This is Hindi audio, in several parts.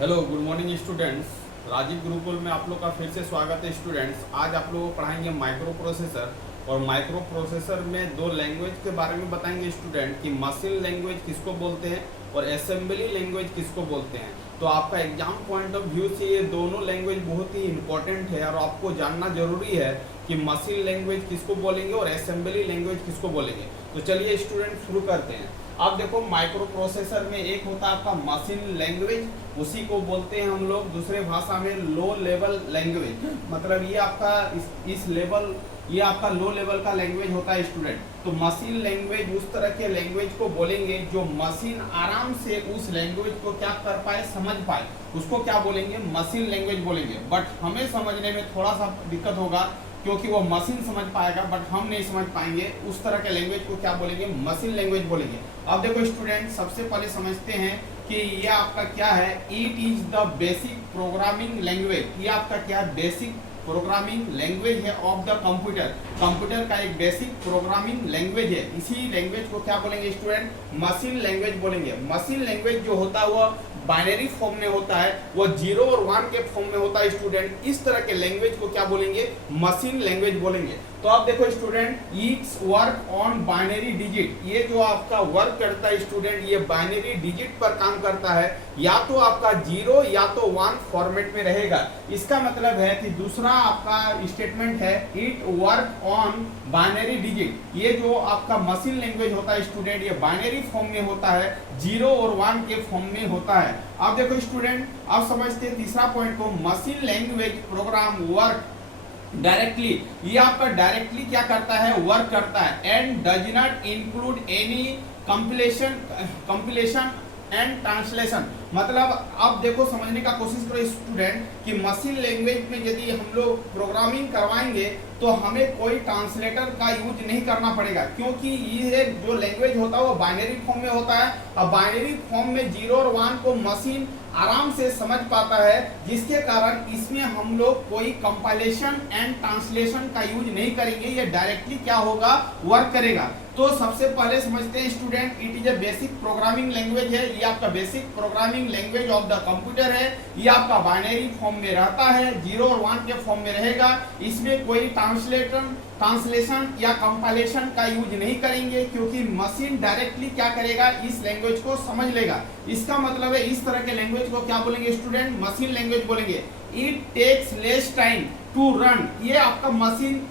Hello good morning students. Rajiv Gurukul में आप लोग का फिर से स्वागत है स्टूडेंट्स। आज आप लोगों को पढ़ाएंगे माइक्रो प्रोसेसर और माइक्रो प्रोसेसर में दो लैंग्वेज के बारे में बताएंगे स्टूडेंट कि मशीन लैंग्वेज किसको बोलते हैं और असेंबली लैंग्वेज किसको बोलते हैं। तो आपका एग्जाम पॉइंट ऑफ व्यू से ये दोनों लैंग्वेज बहुत ही इंपॉर्टेंट है और आपको जानना जरूरी है कि मशीन लैंग्वेज किसको बोलेंगे और असेंबली लैंग्वेज किसको बोलेंगे। तो चलिए स्टूडेंट शुरू करते हैं। आप देखो माइक्रो प्रोसेसर में एक होता है आपका मशीन लैंग्वेज, उसी को बोलते हैं हम लोग दूसरे भाषा में लो लेवल लैंग्वेज। मतलब ये आपका इस लेवल ये आपका लो लेवल का लैंग्वेज होता है स्टूडेंट। तो मशीन लैंग्वेज उस तरह के लैंग्वेज को बोलेंगे जो मशीन आराम से उस लैंग्वेज को क्या कर पाए, समझ पाए, उसको क्या बोलेंगे, मशीन लैंग्वेज बोलेंगे। बट हमें समझने में थोड़ा सा दिक्कत होगा क्योंकि वो मशीन समझ पाएगा बट हम नहीं समझ पाएंगे। उस तरह के लैंग्वेज को क्या बोलेंगे, मशीन लैंग्वेज बोलेंगे। अब देखो स्टूडेंट, सबसे पहले समझते हैं कि ये आपका क्या है। It is the basic programming language. ये आपका क्या बेसिक प्रोग्रामिंग लैंग्वेज है ऑफ द कंप्यूटर। कंप्यूटर का एक बेसिक प्रोग्रामिंग लैंग्वेज है। इसी लैंग्वेज को क्या बोलेंगे स्टूडेंट, मशीन लैंग्वेज बोलेंगे। मशीन लैंग्वेज जो होता है वो बाइनरी फॉर्म में होता है, वो 0 और 1 के फॉर्म में होता है स्टूडेंट। इस तरह के लैंग्वेज को क्या बोलेंगे, मशीन लैंग्वेज बोलेंगे। तो आप देखो student, it's work on binary digit. ये जो आपका वर्क करता है स्टूडेंट, ये बाइनरी डिजिट पर काम करता है। या तो आपका 0 या तो 1 फॉर्मेट में रहेगा। इसका मतलब है कि दूसरा आपका स्टेटमेंट है it work on binary digit. ये जो आपका मशीन लैंग्वेज होता है स्टूडेंट, ये बाइनरी फॉर्म में होता है, 0 और 1 के फॉर्म में होता है। आप देखो स्टूडेंट, आप समझते हैं तीसरा पॉइंट को, machine language program work directly. ये आपका डायरेक्टली क्या करता है, वर्क करता है। And does not include any compilation and translation. मतलब आप देखो, समझने का कोशिश करो स्टूडेंट कि मशीन लैंग्वेज में यदि हम लोग प्रोग्रामिंग करवाएंगे तो हमें कोई ट्रांसलेटर का यूज नहीं करना पड़ेगा, क्योंकि ये जो लैंग्वेज होता है वो बाइनरी फॉर्म में होता है। अब बाइनरी फॉर्म में 0 और 1 को मशीन आराम से समझ पाता है, जिसके कारण इसमें हम लोग कोई कंपाइलेशन एंड ट्रांसलेशन का यूज नहीं करेंगे। ये डायरेक्टली क्या होगा, वर्क करेगा। तो सबसे पहले समझते हैं student, it is a basic programming language है। ये आपका basic programming language of the computer है। ये आपका बाइनरी फॉर्म में रहता है, 0 और 1 के फॉर्म में रहेगा। इसमें कोई ट्रांसलेशन या कंपाइलेशन का यूज नहीं करेंगे, क्योंकि मशीन डायरेक्टली क्या करेगा, इस लैंग्वेज को समझ लेगा। इसका मतलब है इस तरह के लैंग्वेज को क्या बोलेंगे स्टूडेंट, मशीन लैंग्वेज बोलेंगे। It takes less time to run. ये आपका मशीन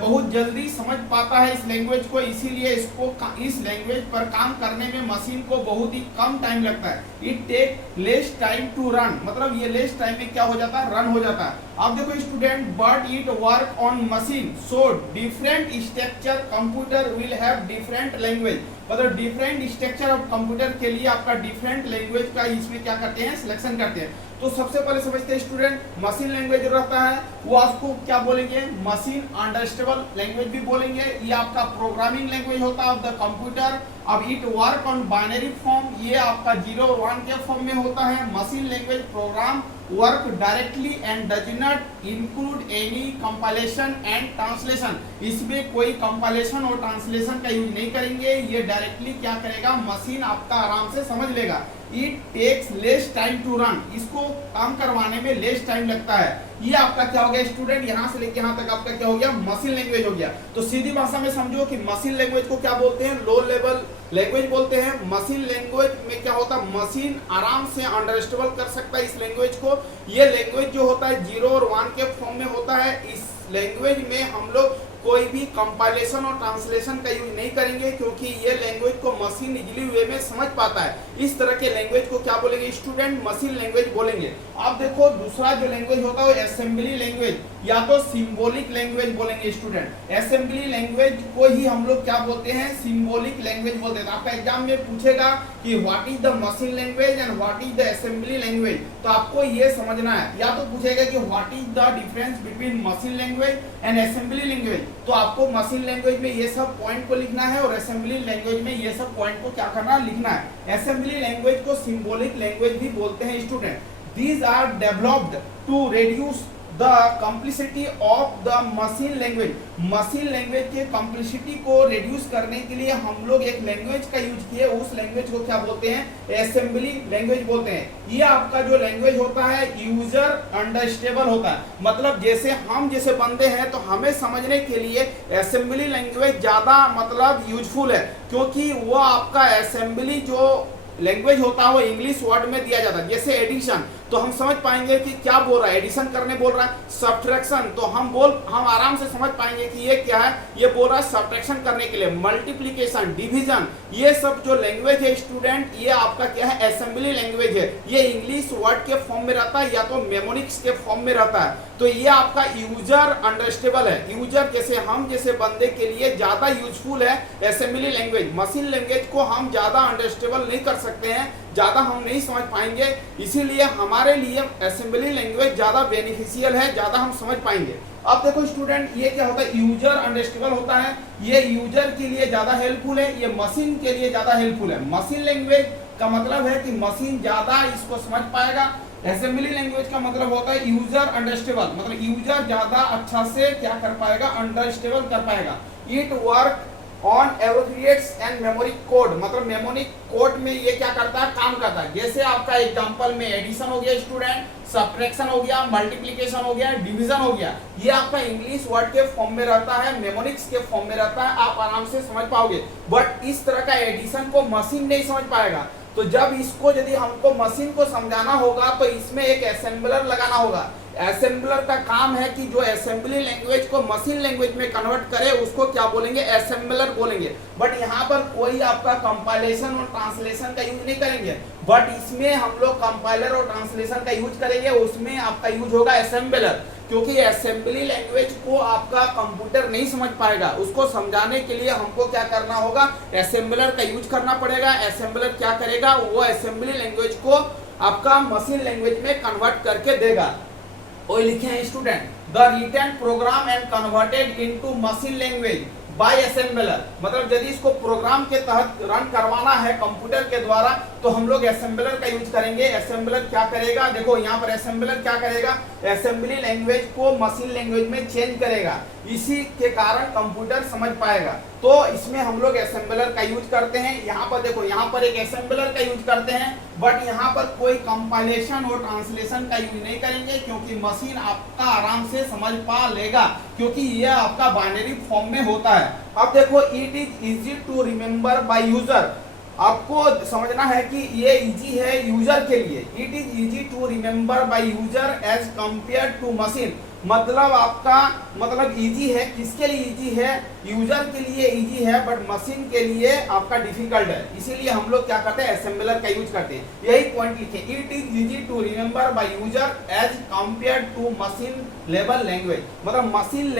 बहुत जल्दी समझ पाता है इस लैंग्वेज को, इसीलिए इसको इस लैंग्वेज पर काम करने में मशीन को बहुत ही कम टाइम लगता है। It take less time to run, मतलब ये लेस टाइम में क्या हो जाता है, रन हो जाता है। अब देखो student, but it work on machine so different structure computer will have different language. मतलब डिफरेंट स्ट्रक्चर ऑफ कंप्यूटर के लिए आपका डिफरेंट लैंग्वेज का इसमें क्या करते हैं, सिलेक्शन करते हैं। तो सबसे पहले समझते हैं स्टूडेंट, मशीन लैंग्वेज रहता है वो आपको क्या बोलेंगे, मशीन अंडरस्टैंडेबल लैंग्वेज भी बोलेंगे। ये आपका प्रोग्रामिंग लैंग्वेज होता है ऑफ द कंप्यूटर। अब it work on binary form, ये आपका 0 और 1 के फॉर्म में होता है। Machine language program work directly and does not include any compilation and translation. इसमें कोई कंपाइलेशन और ट्रांसलेशन का यूज नहीं करेंगे। ये डायरेक्टली क्या करेगा, मशीन आपका आराम से समझ लेगा। It takes less time to run, इसको काम करवाने में लेस टाइम लगता है। ये आपका क्या हो गया स्टूडेंट, यहाँ से लेके यहाँ तक आपका क्या हो गया, मशीन लैंग्वेज हो गया। तो सीधी भाषा में समझो कि मशीन लैंग्वेज को क्या बोलते हैं, लो लेवल लैंग्वेज बोलते हैं। मशीन लैंग्वेज में क्या होता है, मशीन आराम से अंडरस्टैंड कर सकता है इस लैंग्वेज को। ये लैंग्वेज जो होता है 0 और 1 के फॉर्म में होता है। इस लैंग्वेज में हम लोग कोई भी कंपाइलेशन और ट्रांसलेशन का यूज नहीं करेंगे, क्योंकि ये लैंग्वेज को मशीन इजीली वे में समझ पाता है। इस तरह के लैंग्वेज को क्या बोलेंगे स्टूडेंट, मशीन लैंग्वेज बोलेंगे। आप देखो दूसरा जो लैंग्वेज होता है वो असेंबली लैंग्वेज या तो सिंबॉलिक लैंग्वेज बोलेंगे स्टूडेंट। असेंबली लैंग्वेज को ही हम लोग क्या बोलते हैं, सिंबॉलिक लैंग्वेज बोलते हैं। आपका एग्जाम में पूछेगा कि what is the machine language and what is the assembly language, तो आपको ये समझना है। या तो पूछेगा कि what is the difference between machine language and assembly language, तो आपको मशीन लैंग्वेज में ये सब पॉइंट को लिखना है और असेंबली लैंग्वेज में ये सब पॉइंट को क्या करना है, लिखना है। असेंबली लैंग्वेज को सिंबॉलिक लैंग्वेज भी बोलते हैं student. These are developed to reduce the complicity of the machine language, machine language के कॉम्प्लिसिटी को रिड्यूस करने के लिए हम लोग एक लैंग्वेज का यूज किए, उस लैंग्वेज को क्या बोलते हैं, असेंबली लैंग्वेज बोलते हैं। ये आपका जो लैंग्वेज होता है यूजर अंडरस्टेबल होता है, मतलब जैसे हम जैसे बंदे हैं तो हमें समझने के लिए असेंबली लैंग्वेज ज्यादा मतलब यूजफुल है, क्योंकि वो आपका असेंबली जो लैंग्वेज होता है वो इंग्लिश वर्ड में दिया जाता है। जैसे एडिशन तो हम समझ पाएंगे कि क्या बोल रहा है, एडिशन करने बोल रहा है। सब्ट्रैक्शन तो हम आराम से समझ पाएंगे कि ये क्या है, ये बोल रहा है सब्ट्रैक्शन करने के लिए। मल्टीप्लिकेशन, डिवीजन, ये सब जो लैंग्वेज है स्टूडेंट, ये आपका क्या है, असेंबली लैंग्वेज है। ये इंग्लिश वर्ड के फॉर्म में रहता है या तो मेमोनिक्स के फॉर्म में रहता है। तो ये आपका यूजर अंडरस्टेबल है, यूजर जैसे हम जैसे बंदे के लिए ज्यादा यूजफुल है असेंबली लैंग्वेज। मशीन लैंग्वेज को हम ज्यादा अंडरस्टेबल नहीं कर सकते हैं, ज्यादा हम नहीं समझ पाएंगे, इसीलिए हमारे लिए असेंबली लैंग्वेज ज्यादा बेनिफिशियल है, ज्यादा हम समझ पाएंगे। अब देखो स्टूडेंट, ये क्या होता है, यूजर अंडरस्टेबल होता है, ये यूजर के लिए ज्यादा हेल्पफुल है, ये मशीन के लिए ज्यादा हेल्पफुल है। मशीन लैंग्वेज का मतलब है कि मशीन ज्यादा इसको समझ पाएगा, असेंबली लैंग्वेज का मतलब होता है यूजर अंडरस्टेबल, मतलब यूजर ज्यादा अच्छा से क्या कर पाएगा, अंडरस्टेबल कर पाएगा। It work on abbreviates and memory code, मतलब मेमोरी कोड में ये क्या करता है, काम करता है। जैसे आपका एग्जांपल में एडिशन हो गया स्टूडेंट, सब्ट्रैक्शन हो गया, मल्टीप्लिकेशन हो गया, डिवीजन हो गया, ये आपका इंग्लिश वर्ड के फॉर्म में रहता है, मेमोनिक्स के फॉर्म में रहता है, आप आराम से समझ पाओगे। बट इस तरह का एडिशन को मशीन नहीं समझ पाएगा, तो जब इसको यदि हमको मशीन को समझाना होगा तो इसमें एक असेंबलर लगाना होगा। असेंबलर का काम है कि जो असेंबली लैंग्वेज को मशीन लैंग्वेज में कन्वर्ट करे उसको क्या बोलेंगे, असेंबलर बोलेंगे। बट यहाँ पर कोई आपका कंपाइलेशन और ट्रांसलेशन का यूज नहीं करेंगे, बट इसमें हम लोग कंपाइलर और ट्रांसलेशन का यूज करेंगे, उसमें आपका यूज होगा असेंबलर, क्योंकि असेंबली लैंग्वेज को आपका कंप्यूटर नहीं समझ पाएगा, उसको समझाने के लिए हमको क्या करना होगा, असेंबलर का यूज करना पड़ेगा। असेंबलर क्या करेगा, वो असेंबली लैंग्वेज को आपका मशीन लैंग्वेज में कन्वर्ट करके देगा। और लिखे हैं student, the written program and converted into machine language by assembler, मतलब यदि इसको प्रोग्राम के तहत रन करवाना है कंप्यूटर के द्वारा तो हम लोग असेंबलर का यूज करेंगे। असेंबलर क्या करेगा, देखो यहाँ पर असेंबलर क्या करेगा, असेंबली लैंग्वेज को मशीन लैंग्वेज में चेंज करेगा, इसी के कारण कंप्यूटर समझ पाएगा। तो इसमें हम लोग असेंबलर का यूज करते हैं। यहाँ पर देखो, यहाँ पर एक असेंबलर का यूज करते हैं, बट यहाँ पर कोई कंपाइलेशन और ट्रांसलेशन का यूज नहीं करेंगे, क्योंकि मशीन आपका आराम से समझ पा लेगा, क्योंकि ये आपका बाइनरी फॉर्म में होता है। अब देखो, it is easy to remember by user, आपको समझना है कि ये इजी है यूजर के लिए। It is easy to remember by user as compare to machine, मतलब आपका मतलब इजी है, किसके लिए इजी है, यूजर के लिए इजी है, बट मशीन के लिए आपका डिफिकल्ट है, इसीलिए हम लोग क्या करते हैं, असेंबलर का यूज करते हैं। यही पॉइंट लिखे, it is easy to remember by user as compare to machine level language, मतलब मशीन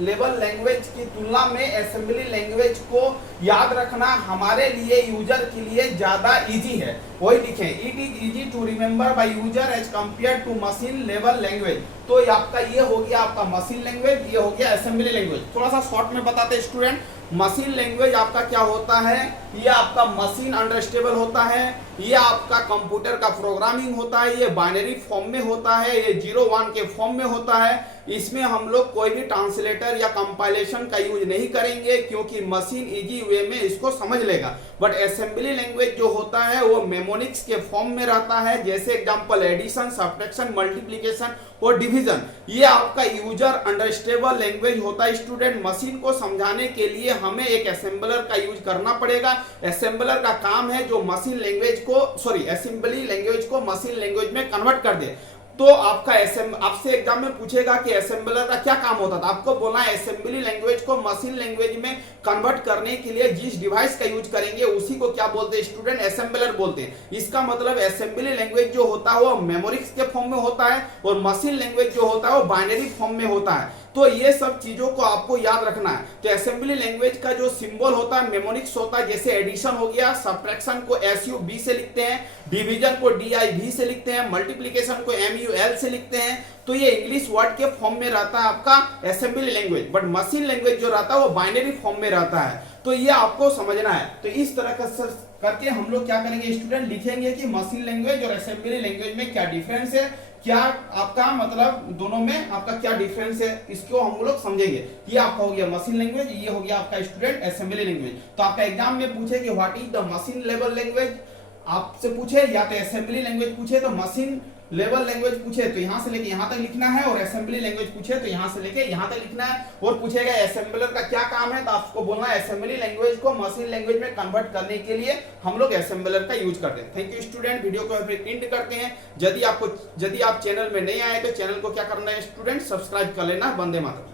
लेवल लैंग्वेज की तुलना में असेंबली लैंग्वेज को याद रखना हमारे लिए, यूजर के लिए ज्यादा इजी है। वही लिखे, it is easy to remember by user as compare to machine level language. तो आपका ये हो गया आपका मशीन लैंग्वेज, ये हो गया असेंबली लैंग्वेज। थोड़ा सा शॉर्ट में बताते हैं स्टूडेंट, मशीन लैंग्वेज आपका क्या होता है, ये आपका मशीन अंडरस्टेबल होता है, ये आपका कंप्यूटर का प्रोग्रामिंग होता है, ये बाइनरी फॉर्म में होता है, ये 0-1 के फॉर्म में होता है। इसमें हम लोग कोई भी ट्रांसलेटर या कंपाइलेशन का यूज नहीं करेंगे, क्योंकि मशीन इजी वे में इसको समझ लेगा। बट असेंबली लैंग्वेज जो होता है वो मेमोनिक्स के फॉर्म में रहता है, जैसे एग्जांपल एडिशन, सब्ट्रैक्शन, मल्टीप्लिकेशन और डिवीजन। ये आपका यूजर अंडरस्टेबल लैंग्वेज होता है स्टूडेंट। मशीन को समझाने के लिए हमें एक असेंबलर का यूज करना पड़ेगा। असेंबलर का काम है जो मशीन लैंग्वेज को असेंबली लैंग्वेज को मशीन लैंग्वेज में कन्वर्ट कर दे। तो आपका आपसे एग्जाम में पूछेगा कि असेंबलर का क्या काम होता था, आपको बोलना है असेंबली लैंग्वेज को मशीन लैंग्वेज में कन्वर्ट करने के लिए जिस डिवाइस का यूज करेंगे उसी को क्या बोलते हैं स्टूडेंट, असेंबलर बोलते हैं। इसका मतलब असेंबली लैंग्वेज जो होता है वो मेमोरिक्स के फॉर्म में होता है, और मशीन लैंग्वेज जो होता है वो बाइनरी फॉर्म में होता है। तो ये सब चीजों को आपको याद रखना है। तो असेंबली लैंग्वेज का जो सिंबल होता है मेमोनिक्स होता है, जैसे एडिशन हो गया, सब्ट्रैक्शन को SUB से लिखते हैं, डिवीजन को DIV से लिखते हैं, मल्टीप्लिकेशन को MUL से लिखते हैं। तो ये इंग्लिश वर्ड के फॉर्म में रहता है आपका assembly language, but machine language जो रहता है वो बाइनरी फॉर्म में रहता है। तो ये आपको समझना है। तो इस तरह करके हम लोग क्या करेंगे स्टूडेंट, लिखेंगे कि मशीन लैंग्वेज और असेंबली लैंग्वेज में क्या डिफरेंस है, क्या आपका मतलब दोनों में आपका क्या डिफरेंस है, इसको हम लोग समझेंगे। ये आपका हो गया मशीन लैंग्वेज, ये हो गया आपका स्टूडेंट असेंबली लैंग्वेज। तो आपका एग्जाम में पूछे कि what is the machine level language आपसे पूछे, या तो असेंबली लैंग्वेज पूछे तो मशीन लेवल लैंग्वेज पूछे तो यहां से लेके यहां तक लिखना है, और असेंबली लैंग्वेज पूछे तो यहां से लेके यहां तक लिखना है। और पूछेगा असेंबलर का क्या काम है, तो आपको बोलना है असेंबली लैंग्वेज को मशीन लैंग्वेज में कन्वर्ट करने के लिए हम लोग असेंबलर का यूज करते हैं। थैंक यू स्टूडेंट, वीडियो को फिर एंड करते हैं। यदि आप चैनल में नहीं आए तो चैनल को क्या करना है स्टूडेंट, सब्सक्राइब कर लेना। वंदे मातरम।